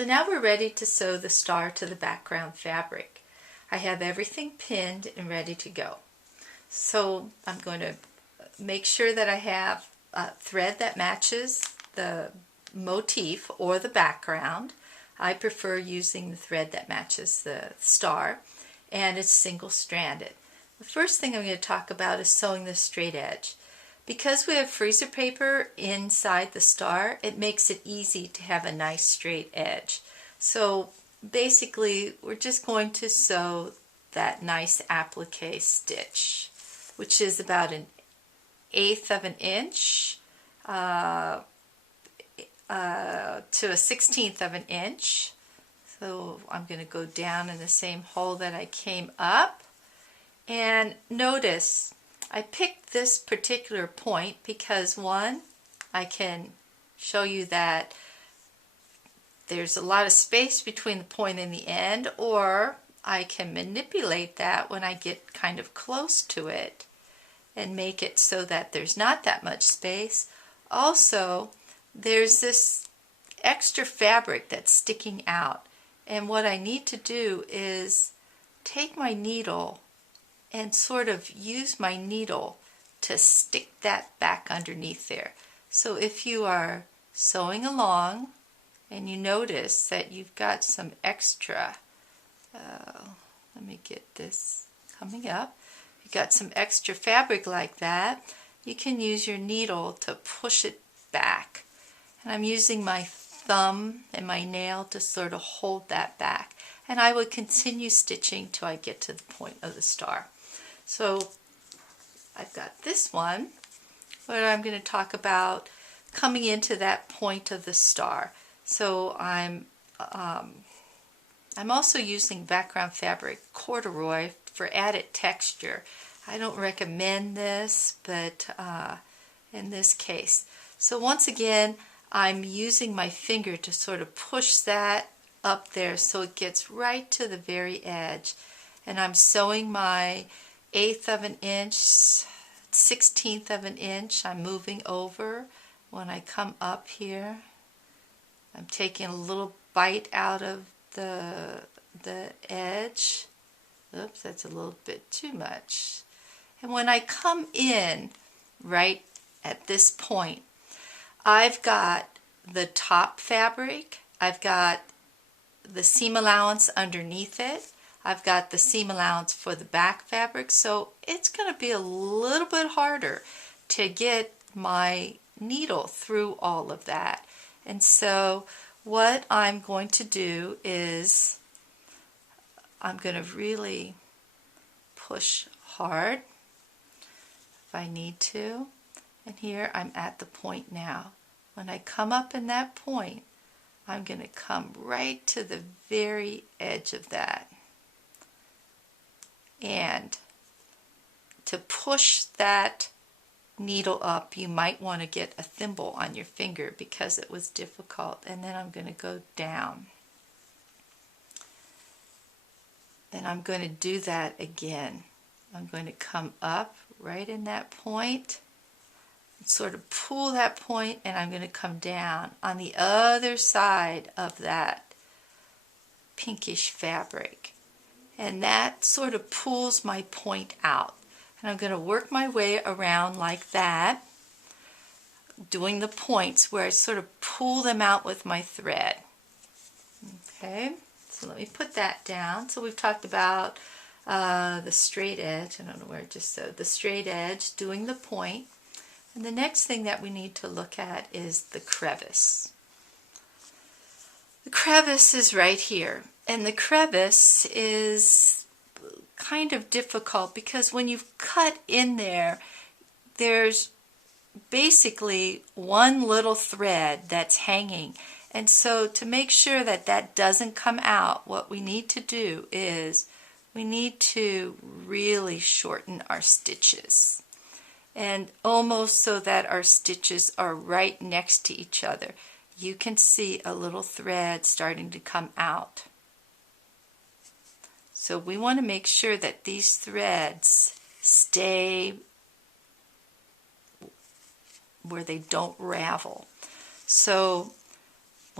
So now we're ready to sew the star to the background fabric. I have everything pinned and ready to go. So I'm going to make sure that I have thread that matches the motif or the background. I prefer using the thread that matches the star, and it's single-stranded. The first thing I'm going to talk about is sewing the straight edge. Because we have freezer paper inside the star, it makes it easy to have a nice straight edge. So basically, we're just going to sew that nice applique stitch, which is about 1/8 of an inch to 1/16 of an inch. So I'm going to go down in the same hole that I came up. And notice I picked this particular point because, one, I can show you that there's a lot of space between the point and the end, or I can manipulate that when I get kind of close to it and make it so that there's not that much space. Also, there's this extra fabric that's sticking out, and what I need to do is take my needle and sort of use my needle to stick that back underneath there. So if you are sewing along and you notice that you've got some extra, let me get this coming up, you've got some extra fabric like that, you can use your needle to push it back. And I'm using my thumb and my nail to sort of hold that back. And I would continue stitching till I get to the point of the star. So I've got this one where I'm going to talk about coming into that point of the star. So I'm also using background fabric corduroy for added texture. I don't recommend this, but in this case. So once again, I'm using my finger to sort of push that up there so it gets right to the very edge. And I'm sewing my 1/8 of an inch, 1/16 of an inch. I'm moving over. When I come up here, I'm taking a little bite out of the edge. Oops, that's a little bit too much. And when I come in right at this point, I've got the top fabric, I've got the seam allowance underneath it, I've got the seam allowance for the back fabric, so it's going to be a little bit harder to get my needle through all of that. And so what I'm going to do is I'm going to really push hard if I need to. And here I'm at the point now. When I come up in that point, I'm going to come right to the very edge of that. And to push that needle up, you might want to get a thimble on your finger because it was difficult. And then I'm going to go down. And I'm going to do that again. I'm going to come up right in that point, sort of pull that point, and I'm going to come down on the other side of that pinkish fabric. And that sort of pulls my point out. And I'm going to work my way around like that, doing the points where I sort of pull them out with my thread. Okay, so let me put that down. So we've talked about the straight edge. I don't know where I just sewed. The straight edge, doing the point. And the next thing that we need to look at is the crevice. The crevice is right here. And the crevice is kind of difficult because when you've cut in there, there's basically one little thread that's hanging. And so to make sure that that doesn't come out, what we need to do is we need to really shorten our stitches. And almost so that our stitches are right next to each other. You can see a little thread starting to come out. So we want to make sure that these threads stay where they don't ravel. So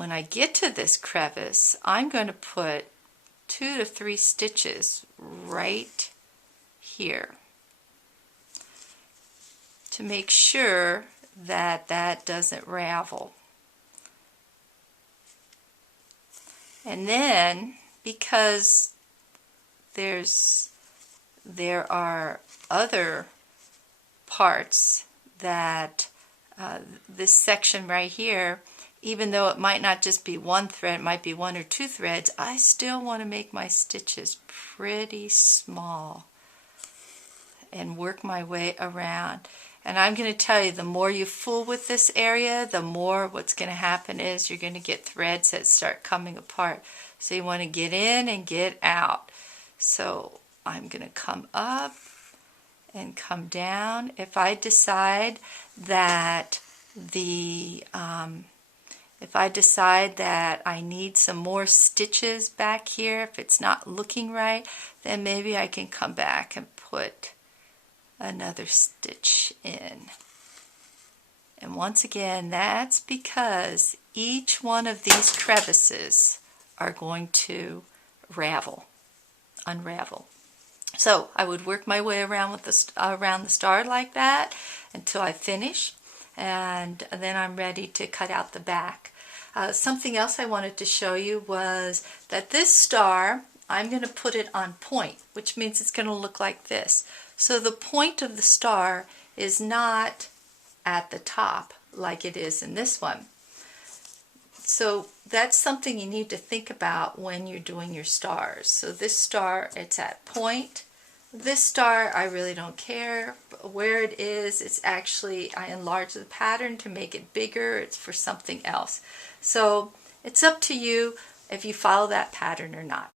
when I get to this crevice, I'm going to put 2 to 3 stitches right here to make sure that that doesn't ravel. And then, because there are other parts that this section right here, even though it might not just be one thread, it might be 1 or 2 threads, I still want to make my stitches pretty small and work my way around. And I'm going to tell you, the more you fool with this area, the more what's going to happen is you're going to get threads that start coming apart. So you want to get in and get out. So I'm going to come up and come down. If I decide that I need some more stitches back here, if it's not looking right, then maybe I can come back and put another stitch in. And once again, that's because each one of these crevices are going to unravel. So I would work my way around with around the star like that until I finish, and then I'm ready to cut out the back. Something else I wanted to show you was that this star, I'm going to put it on point, which means it's going to look like this. So the point of the star is not at the top like it is in this one. So that's something you need to think about when you're doing your stars. So this star, it's at point. This star, I really don't care where it is. It's actually, I enlarge the pattern to make it bigger. It's for something else. So it's up to you if you follow that pattern or not.